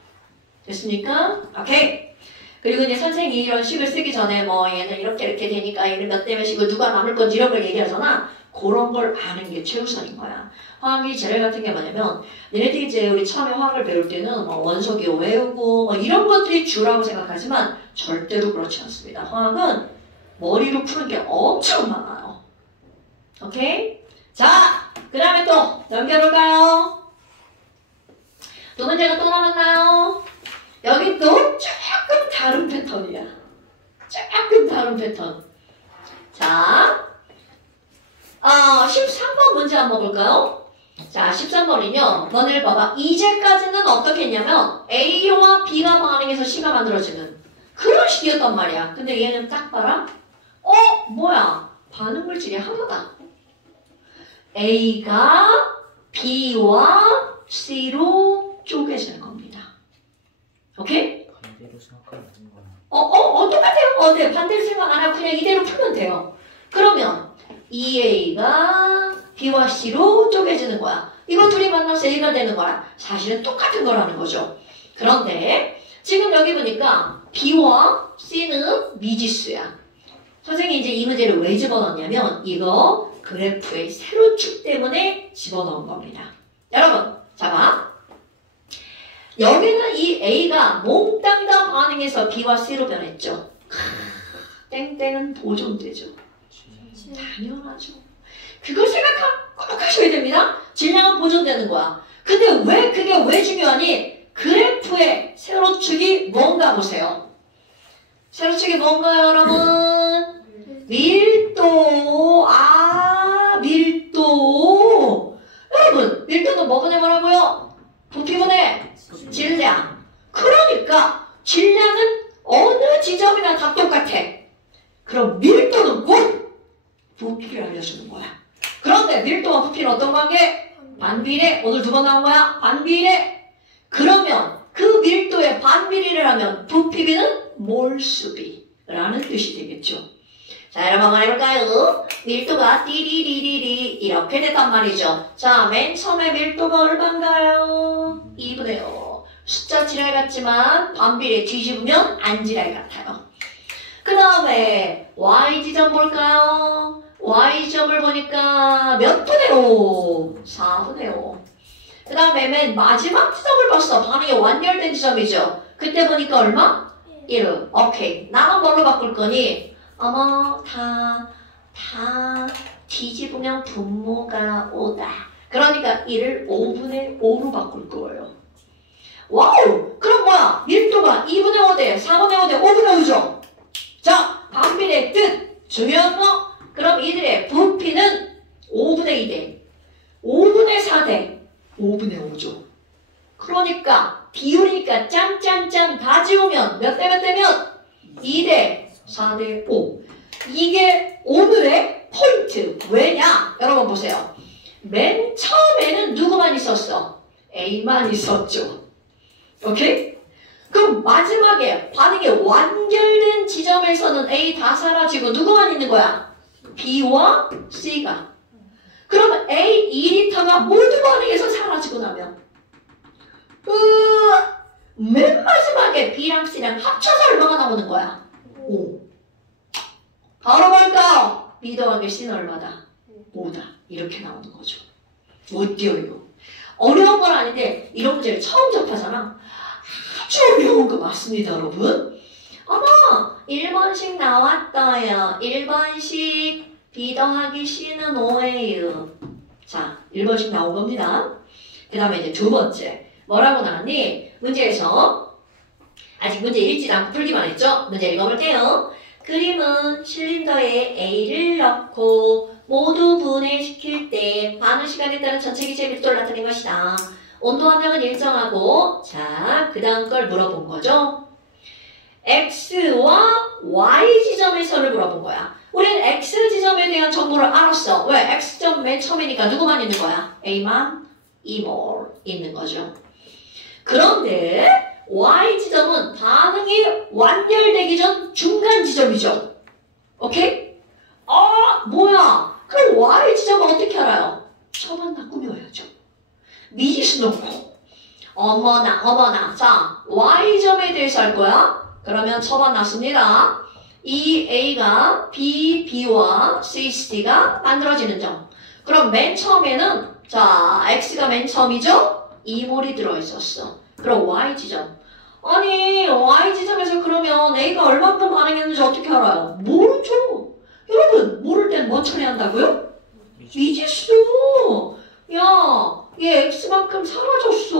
됐습니까? 오케이. 그리고 이제 선생님이 이런 식을 쓰기 전에 얘는 이렇게 되니까 얘는 몇 대 몇이고 누가 남을 건지 이런 걸 얘기하잖아. 그런 걸 아는 게 최우선인 거야. 화학이 재래 같은 게 뭐냐면 얘네들이 이제 우리 처음에 화학을 배울 때는 원소기호 외우고 이런 것들이 주라고 생각하지만 절대로 그렇지 않습니다. 화학은 머리로 푸는 게 엄청 많아요. 오케이? 자, 그 다음에 또 넘겨볼까요? 두 문제가 또 남았나요? 여기 또 조금 다른 패턴이야. 패턴. 자, 13번 문제 한번 볼까요? 자, 13번이요. 너네를 봐봐. 이제까지는 어떻게 했냐면 A와 B가 반응해서 C가 만들어지는 그런 식이었단 말이야. 근데 얘는 딱 봐라. 뭐야? 반응 물질이 하나다. A가 B와 C로 쪼개지는 겁니다. 오케이? 반대로 생각하면 되는 거야. 똑같아요. 네, 반대로 생각 안 하고 그냥 이대로 풀면 돼요. 그러면 2A가 B와 C로 쪼개지는 거야. 이거 둘이 만나서 A가 되는 거야. 사실은 똑같은 거라는 거죠. 그런데 지금 여기 보니까 B와 C는 미지수야. 선생님이 이제 이 문제를 왜 집어넣냐면 이거 그래프의 세로축 때문에 집어넣은 겁니다. 여러분, 자, 여기는 이 A가 몽땅 다 반응해서 B와 C로 변했죠. 땡땡은 보존되죠. 당연하죠. 그걸 꼭 하셔야 됩니다. 질량은 보존되는 거야. 근데 그게 왜 중요하니? 그래프의 세로축이 뭔가 보세요. 세로축이 뭔가요, 여러분? 밀도. 밀도. 여러분, 밀도는 뭐분의 뭐라고요? 부피분의 질량. 그러니까 질량은 어느 지점이나 다 똑같아. 그럼 밀도는 곧 부피를 알려주는 거야. 그런데 밀도와 부피는 어떤 관계? 반비례. 오늘 2번 나온 거야. 반비례. 그러면 그 밀도의 반비례를 하면 부피비는 몰수비라는 뜻이 되겠죠. 자, 여러분 한번 해볼까요? 밀도가 띠리리리리 이렇게 됐단 말이죠. 자, 맨 처음에 밀도가 얼마인가요? 2분의 5. 숫자 지랄 같지만 반비례 뒤집으면 안 지랄 같아요. 그 다음에 Y지점 볼까요? Y지점을 보니까 몇 분의 5? 4분의 5. 그 다음에 맨 마지막 지점을 봤어. 반응이 완결된 지점이죠. 그때 보니까 얼마? 1. 오케이. 나는 뭘로 바꿀 거니? 다 뒤집으면 분모가 5다. 그러니까 1을 5분의 5로 바꿀 거예요. 와우! 그럼 뭐야? 밀도가 2분의 5 대 4분의 5 대 5분의 5죠? 자, 반비례의 뜻! 중요한 거? 그럼 이들의 부피는 5분의 2 대 5분의 4 대 5분의 5죠. 그러니까 비율이니까 짠짠짠 다 지우면 몇 대 몇 대면 2 대 4 대 5. 이게 오늘의 포인트. 왜냐? 여러분 보세요. 맨 처음에는 누구만 있었어? A만 있었죠. 오케이? 그럼 마지막에 반응이 완결된 지점에서는 A 다 사라지고 누구만 있는 거야? B와 C가. 그러면 A 2리터가 모두 반응해서 사라지고 나면 맨 마지막에 B랑 C랑 합쳐서 얼마가 나오는 거야? 5. 바로 뭘까요? B 더하기 C는 얼마다? 5다. 이렇게 나오는 거죠. 못 띄어요. 어려운 건 아닌데 이런 문제를 처음 접하잖아. 아주 어려운 거 맞습니다, 여러분. 어머, 1번씩 나왔어요. 1번씩 B 더하기 C는 5예요. 자, 1번씩 나온 겁니다. 그 다음에 이제 두 번째. 뭐라고 나왔니? 문제에서 아직 문제 읽지도 않고 풀기만 했죠? 문제 읽어볼게요. 그림은 실린더에 A를 넣고 모두 분해시킬 때 반응 시간에 따른 전체 기체의 밀도를 나타낸 것이다. 온도 함량은 일정하고, 자, 그 다음 걸 물어본 거죠. X와 Y 지점에서를 물어본 거야. 우리는 X 지점에 대한 정보를 알았어. 왜? X점 맨 처음이니까 누구만 있는 거야? A만 2몰 있는 거죠. 그런데 Y 지점은 반응이 완결되기 전 중간 지점이죠. 오케이? 뭐야? 그럼 Y 지점은 어떻게 알아요? 처음만 꾸며야죠. 미지수 놓고. 어머나. 자, Y점에 대해서 할 거야. 그러면 처방 났습니다. 이 A가 B, B와 C, C가 만들어지는 점. 그럼 맨 처음에는 자, X가 맨 처음이죠? 2몰이 들어있었어. 그럼 Y 지점. 아니, Y 지점에서 그러면 A가 얼마큼 반응했는지 어떻게 알아요? 모르죠. 여러분, 모를 땐 뭐 처리한다고요? 미지수. 야, 얘 X만큼 사라졌어.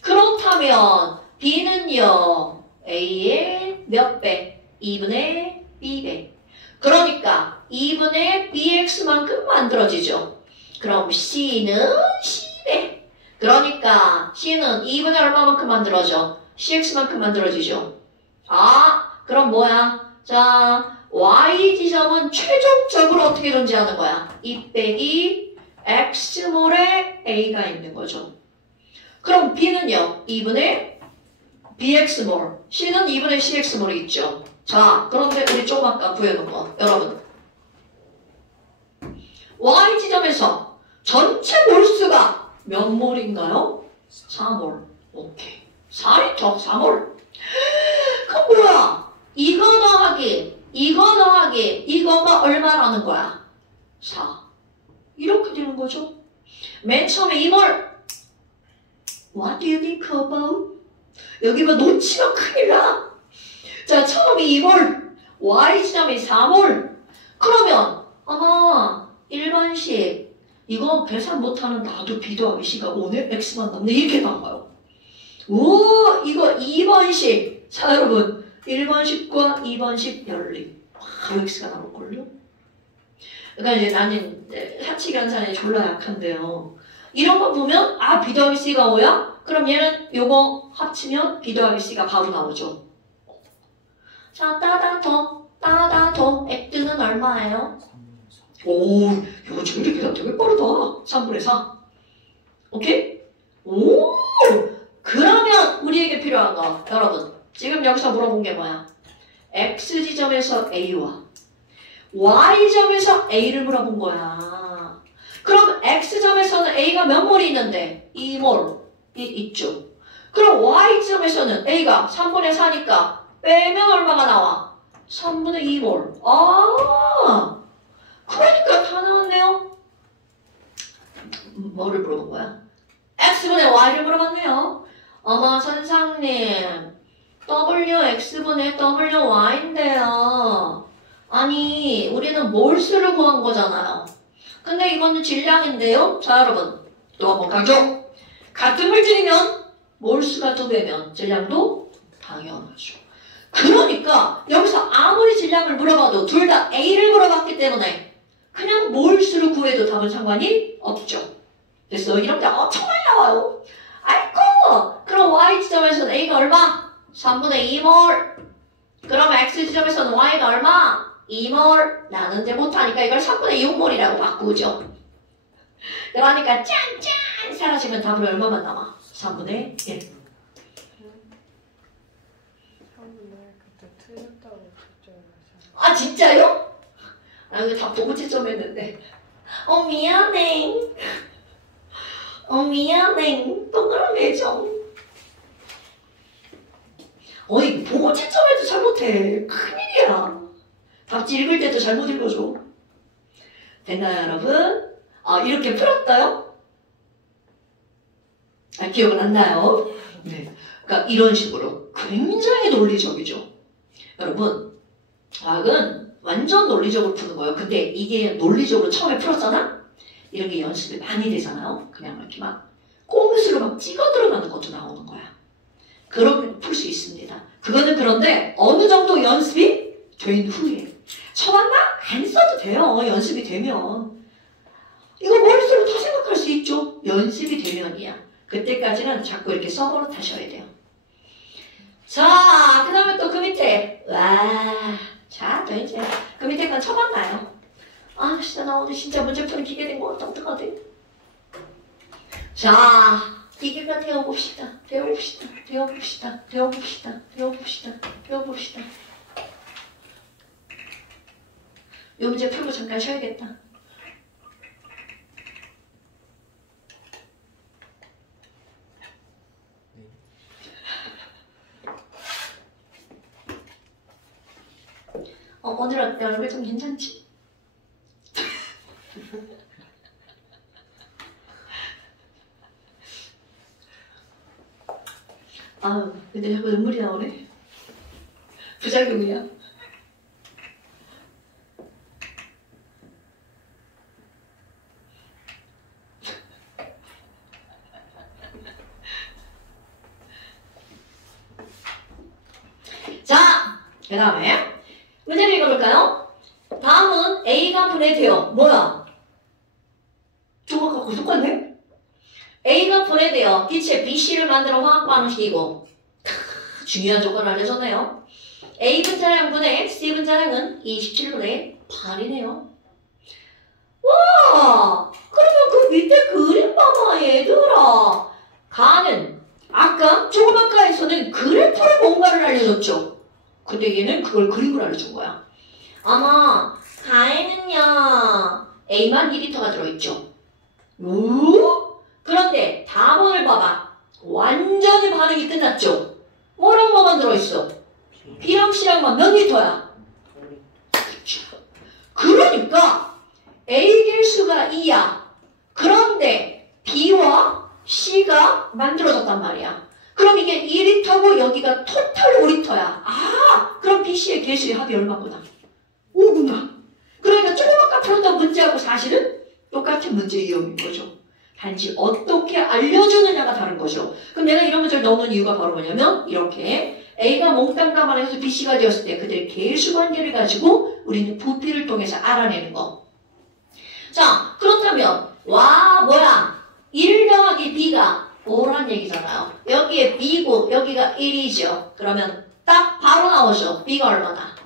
그렇다면 B는요, A의 몇 배? 2분의 b배. 그러니까 2분의 bx만큼 만들어지죠. 그럼 c는 c배. 그러니까 c는 2분의 얼마만큼 만들어져? cx만큼 만들어지죠. 아, 그럼 뭐야? 자, y 지점은 최종적으로 어떻게 존재하는 거야? 2 빼기 x몰에 a가 있는 거죠. 그럼 b는요? 2분의 bx몰. c는 2분의 cx몰이 있죠. 자, 그런데 우리 조금 아까 구해놓은 거. 여러분. y 지점에서 전체 몰수가 몇 몰인가요? 4몰. 오케이. 4리터, 4몰. 그럼 뭐야? 이거 더하기, 이거가 얼마라는 거야? 4. 이렇게 되는 거죠. 맨 처음에 2몰. What do you think about? 여기 뭐 놓치면 큰일 나. 자, 처음에 2몰, Y지점이 4몰. 그러면 아마 일반식 이거 계산 못하는 나도 B 더하기 C가 5네? X만 남네. 이렇게 나와요. 오, 이거 2번식. 자, 여러분. 1번식과 2번식 연립. X가 나올걸요? 그러니까 이제 나는 하치 계산에 졸라 약한데요. 이런 거 보면 아, B 더하기 C가 5야? 그럼 얘는 요거 합치면 B 더하기 C가 바로 나오죠. 자, 따다더. 액드는 얼마예요? 3분의 4. 오, 이거 지금 계산 되게 빠르다. 3분의 4. 오케이? 오! 그러면 우리에게 필요한 거, 여러분. 지금 여기서 물어본 게 뭐야? X지점에서 A와 Y점에서 A를 물어본 거야. 그럼 X점에서는 A가 몇 몰이 있는데? 2몰이 있죠. 그럼 Y점에서는 A가 3분의 4니까 빼면 얼마가 나와? 3분의 2몰. 아, 그러니까 다 나왔네요. 뭐를 물어본 거야? X분의 Y를 물어봤네요. 어머 선생님, WX분의 WY인데요. 아니, 우리는 몰수를 구한 거잖아요. 근데 이거는 질량인데요. 자, 여러분, 또 한번 강조. 같은 물질이면 몰수가 2배면 질량도 당연하죠. 그러니까 여기서 아무리 질량을 물어봐도 둘 다 A를 물어봤기 때문에 그냥 몰수를 구해도 답은 상관이 없죠. 그래서 이런 게 엄청 많이 나와요. 아이고, 그럼 Y지점에서는 A가 얼마? 3분의 2몰. 그럼 X지점에서는 Y가 얼마? 2몰. 나는데 못하니까 이걸 3분의 6몰이라고 바꾸죠. 그러니까 짠짠 사라지면 답은 얼마만 남아? 3분의 1. 그때 틀렸다고 걱정을 아, 진짜요? 아, 이거 다 보고 채점했는데. 미안해. 미안해. 또 그런 매정. 어이, 보고 채점해도 잘못해. 큰일이야. 답지 읽을 때도 잘못 읽어줘. 됐나요, 여러분? 아, 이렇게 풀었어요? 아, 기억은 안 나요? 네. 그러니까 이런 식으로 굉장히 논리적이죠. 여러분, 과학은 완전 논리적으로 푸는 거예요. 근데 이게 논리적으로 처음에 풀었잖아? 이런 게 연습이 많이 되잖아요. 그냥 이렇게 막 꼼수로 막 찍어 들어가는 것도 나오는 거야. 그렇게 풀 수 있습니다. 그거는 그런데 어느 정도 연습이 된 후에 처음 막 안 써도 돼요. 연습이 되면. 이거 머릿속으로 다 생각할 수 있죠. 연습이 되면이야. 그때까지는 자꾸 이렇게 써버릇 하셔야 돼요. 자, 그 다음에 또 그 밑에. 와, 자, 또 이제 그 밑에 건 처음 나요. 아, 진짜 나 오늘 진짜 문제 푸는 기계 된 거 어떡하지? 자, 기계가 배워봅시다. 이 문제 풀고 잠깐 쉬어야겠다. 오늘 어때? 얼굴 좀 괜찮지? 아유, 근데 자꾸 눈물이 나오네. 부작용이야. 자, 그 다음에 문제를 읽어볼까요? 다음은 A가 분해되어 뭐야? 저거 갖고 똑같네? A가 분해되어 기체 BC를 만들어 화학 반응식이고 중요한 조건 알려줬네요. A 분자량분의 C 분자량은 27분의 8이네요. 와! 그러면 그 밑에 그림 봐봐 얘들아. 가는 아까 조그맣가에서는 그래프로 뭔가를 알려줬죠. 근데 얘는 그걸 그림으로 알려준 거야. 아마 가에는요 A만 2리터가 들어있죠. 오? 그런데 답을 봐봐. 완전히 반응이 끝났죠. 뭐랑 뭐만 들어있어? B랑 C랑만 몇 리터야? 그러니까 A 개수가 2야. 그런데 B와 C가 만들어졌단 말이야. 그럼 이게 2리터고 여기가 토탈 5리터야. 아, 그럼 B, C의 개수의 합이 얼마구나? 5구나. 그러니까 조그맣게 풀었던 문제하고 사실은 똑같은 문제 유형인 거죠. 단지 어떻게 알려주느냐가 다른 거죠. 그럼 내가 이런 문제를 넣는 이유가 바로 뭐냐면 이렇게 A가 몽땅 감안해서 B, C가 되었을 때 그들의 개수 관계를 가지고 우리는 부피를 통해서 알아내는 거. 자, 그렇다면 와 뭐야 1 더하기 B가 5란 얘기잖아요. 여기에 B고 여기가 1이죠. 그러면 딱 바로 나오죠. B가 얼마나?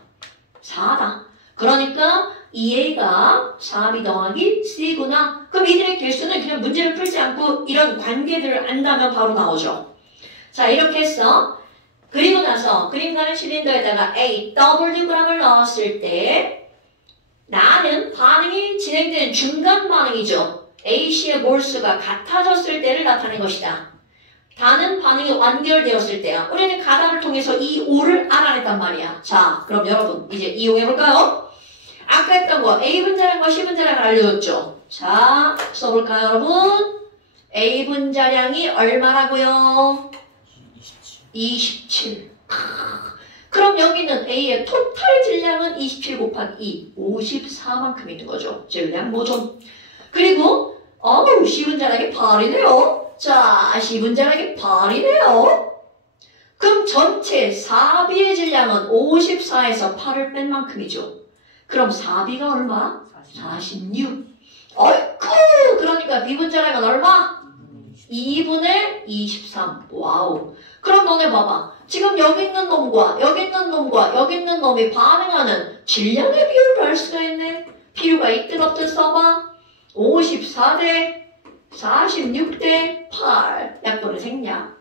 4다. 그러니까 2A가 4B 더하기 C구나. 그럼 이들의 개수는 그냥 문제를 풀지 않고 이런 관계들을 안다면 바로 나오죠. 자 이렇게 했어. 그리고 나서 그림 가는 실린더에다가 AWg을 넣었을 때 나는 반응이 진행되는 중간 반응이죠. AC의 몰수가 같아졌을 때를 나타낸 것이다. 다는 반응이 완결되었을 때야. 우리는 가담을 통해서 이 5를 알아냈단 말이야. 자, 그럼 여러분 이제 이용해볼까요? 아까 했던 거 A분자량과 C분자량을 알려줬죠. 자, 써볼까요 여러분? A분자량이 얼마라고요? 27. 그럼 여기는 A의 토탈 질량은 27 곱하기 2, 54만큼 있는 거죠. 질량 모종. 그리고 C분자량이 8이네요. 자, C분자량이 8이네요. 그럼 전체 4B의 질량은 54에서 8을 뺀 만큼이죠. 그럼 4B가 얼마? 46. 어이쿠! 그러니까 B분자량은 얼마? 2분의 23. 와우. 그럼 너네 봐봐. 지금 여기 있는 놈과 여기 있는 놈과 여기 있는 놈이 반응하는 질량의 비율을 알 수가 있네. 필요가 있든 없든 써봐. 54대 46대 8. 약분의 생략.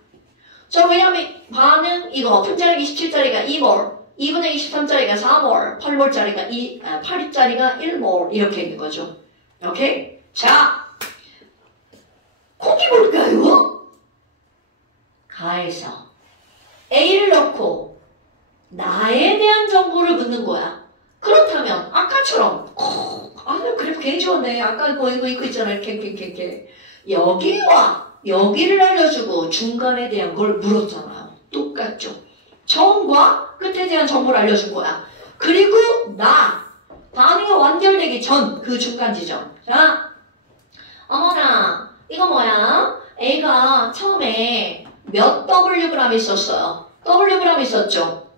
저 왜냐면 반응 이거 분자량 27짜리가 2몰, 2분의 23짜리가 4몰, 8몰짜리가 8짜리가 1몰 이렇게 있는 거죠. 오케이? 자, 거기 볼까요? 가에서 A를 넣고 나에 대한 정보를 묻는 거야. 그렇다면 아까처럼 나 그래프 괜히 좋았네. 아까 이거 있잖아. 이렇게 여기와 여기를 알려주고 중간에 대한 걸 물었잖아요. 똑같죠. 처음과 끝에 대한 정보를 알려준 거야. 그리고 반응이 완결되기 전 그 중간 지점. 자, 어머나 이거 뭐야? A가 처음에 몇 Wg 있었어요? Wg 있었죠?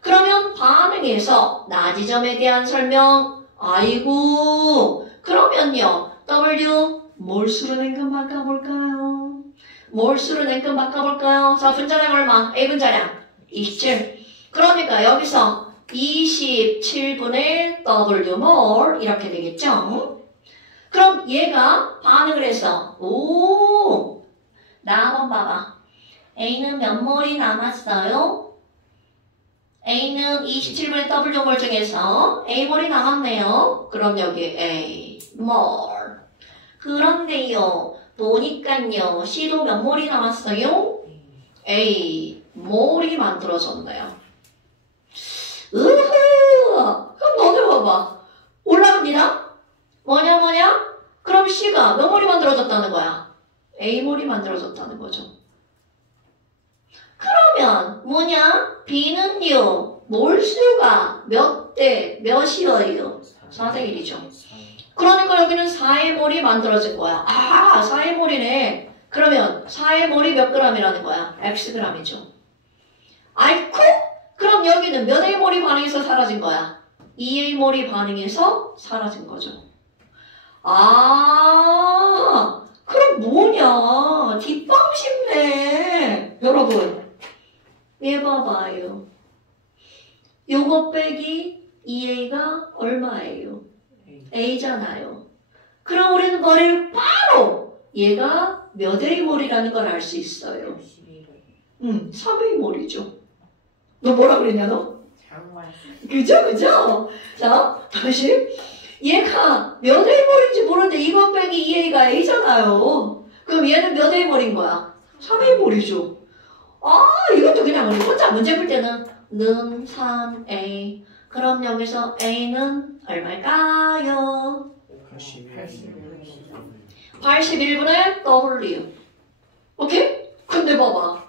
그러면 반응에서 나 지점에 대한 설명. 아이고 그러면요 W 몰수로 냉큼 바꿔볼까요? 몰수로 냉큼 바꿔볼까요? 자 분자량 얼마? A 분자량 27. 그러니까 여기서 27분의 W몰 이렇게 되겠죠? 그럼 얘가 반응을 해서 나 한번 봐봐. A는 몇 몰이 남았어요? A는 27분의 W몰 중에서 A몰이 남았네요. 그럼 여기 A몰. 그런데요. 보니깐요. C도 몇 몰이 남았어요? A몰이 만들어졌네요. 그럼 너네 봐봐. 올라갑니다. 뭐냐? 그럼 C가 몇 몰이 만들어졌다는 거야? A몰이 만들어졌다는 거죠. 그러면 뭐냐? B는요. 몰수가 몇 대 몇이어요? 4대 1이죠. 그러니까 여기는 4의 몰이 만들어진 거야. 4의 몰이네. 그러면 4의 몰이 몇 g이라는 거야? Xg이죠. 아이쿠? 그럼 여기는 몇의 몰이 반응 사라진 거야? EA몰이 반응해서 사라진 거죠. 아, 그럼 뭐냐? 뒷방 쉽네. 여러분, 얘 봐봐요. 요거 빼기 EA가 얼마예요? A잖아요. 그럼 우리는 머리를 바로 얘가 몇 A몰이라는 걸 알 수 있어요. 3A몰이죠. 너 뭐라 그랬냐 너? 그죠? 자, 다시. 얘가 몇 A몰인지 모르는데 이거 빼기 2A가 A잖아요. 그럼 얘는 몇 A몰인 거야? 3A몰이죠. 아, 이것도 그냥 우리 혼자 문제 볼 때는 는 3A. 그럼 여기서 A는 얼마일까요? 81분의 W. 오케이? 근데 봐봐.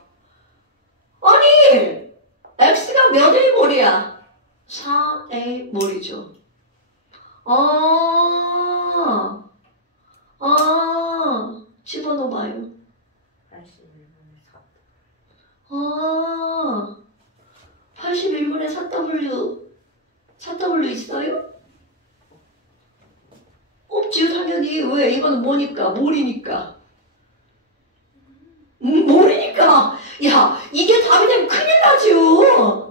아니, X가 몇 A몰이야? 4A몰이죠. 집어넣어봐요. 81분의 4W 있어요? 없지요, 당연히. 왜? 이건 뭐니까? 몰이니까. 몰이니까. 야, 이게 답이 되면 큰일 나지요.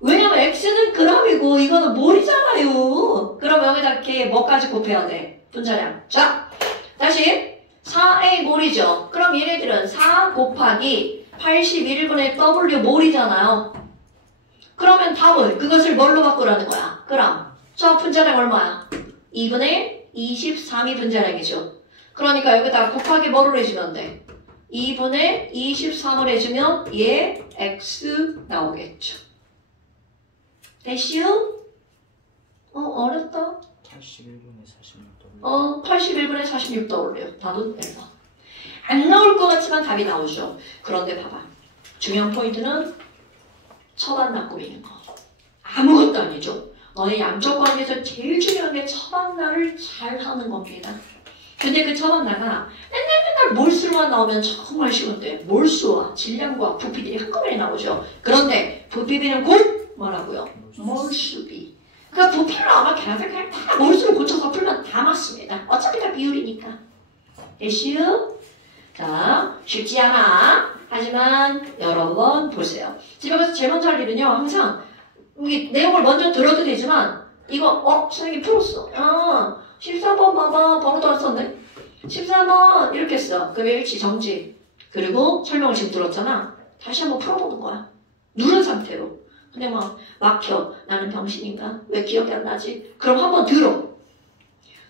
왜냐면 X는 그램이고 이거는 몰이잖아요. 그럼 여기다 이렇게 뭐까지 곱해야 돼? 분자량. 자, 다시 4A 몰이죠. 그럼 얘네들은 4 곱하기 81분의 W 몰이잖아요. 그러면 답은 그것을 뭘로 바꾸라는 거야? 그럼 저 분자량 얼마야? 2분의 23이 분자량이죠. 그러니까 여기다 곱하기 뭐를 해주면 돼? 2분의 23을 해주면 얘 X 나오겠죠. 됐슈? 어렵다. 81분에 46W. 81분에 46W요. 답은 1번. 안 나올 것 같지만 답이 나오죠. 그런데 봐봐. 중요한 포인트는 처반나 꾸미는 거. 아무것도 아니죠. 너의 양적 관계에서 제일 중요한 게 처반나를 잘 하는 겁니다. 근데 그 처반나가 맨날 몰수로만 나오면 정말 쉬운데 몰수와 질량과 부피들이 한꺼번에 나오죠. 그런데 부피비는 곧 뭐라고요? 몰수비. 그러니까 부피를 아마 걔네들 그냥 다 몰수를 고쳐서 풀면 다 맞습니다. 어차피 다 비율이니까. 됐슈? 자, 쉽지 않아. 하지만 여러 번 보세요. 집에 가서 제일 먼저 할 일은요. 항상 여기 내용을 먼저 들어도 되지만 이거 선생님이 풀었어. 14번 봐봐. 번호도 안 썼네. 14번 이렇게 써. 그럼 일치 정지. 그리고 설명을 지금 들었잖아. 다시 한번 풀어보는 거야. 누른 상태로. 근데 막 막혀. 나는 병신인가? 왜 기억이 안 나지? 그럼 한번 들어.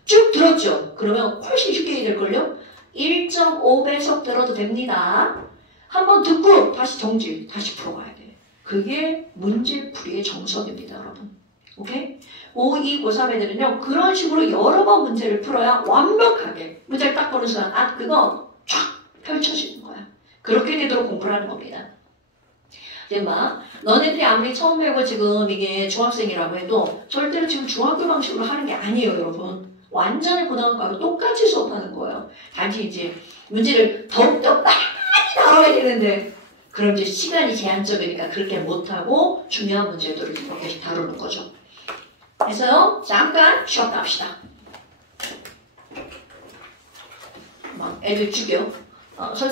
쭉 들었죠? 그러면 훨씬 쉽게 될걸요? 1.5배속 들어도 됩니다. 한번 듣고 다시 정지. 다시 풀어가야 돼. 그게 문제풀이의 정석입니다, 여러분. 오케이? 5, 2, 9, 3 애들은요. 그런 식으로 여러 번 문제를 풀어야 완벽하게 문제를 딱 보는 순간 그거 쫙 펼쳐지는 거야. 그렇게 되도록 공부를 하는 겁니다. 이제 너네들이 아무리 처음 배우고 지금 이게 중학생이라고 해도 절대로 지금 중학교 방식으로 하는 게 아니에요, 여러분. 완전히 고등학교하고 똑같이 수업하는 거예요. 단지 이제 문제를 더욱더 많이 다뤄야 되는데 그럼 이제 시간이 제한적이니까 그렇게 못하고 중요한 문제들을 이렇게 다루는 거죠. 그래서요, 잠깐 쉬었다 합시다. 애들 죽여. 선생님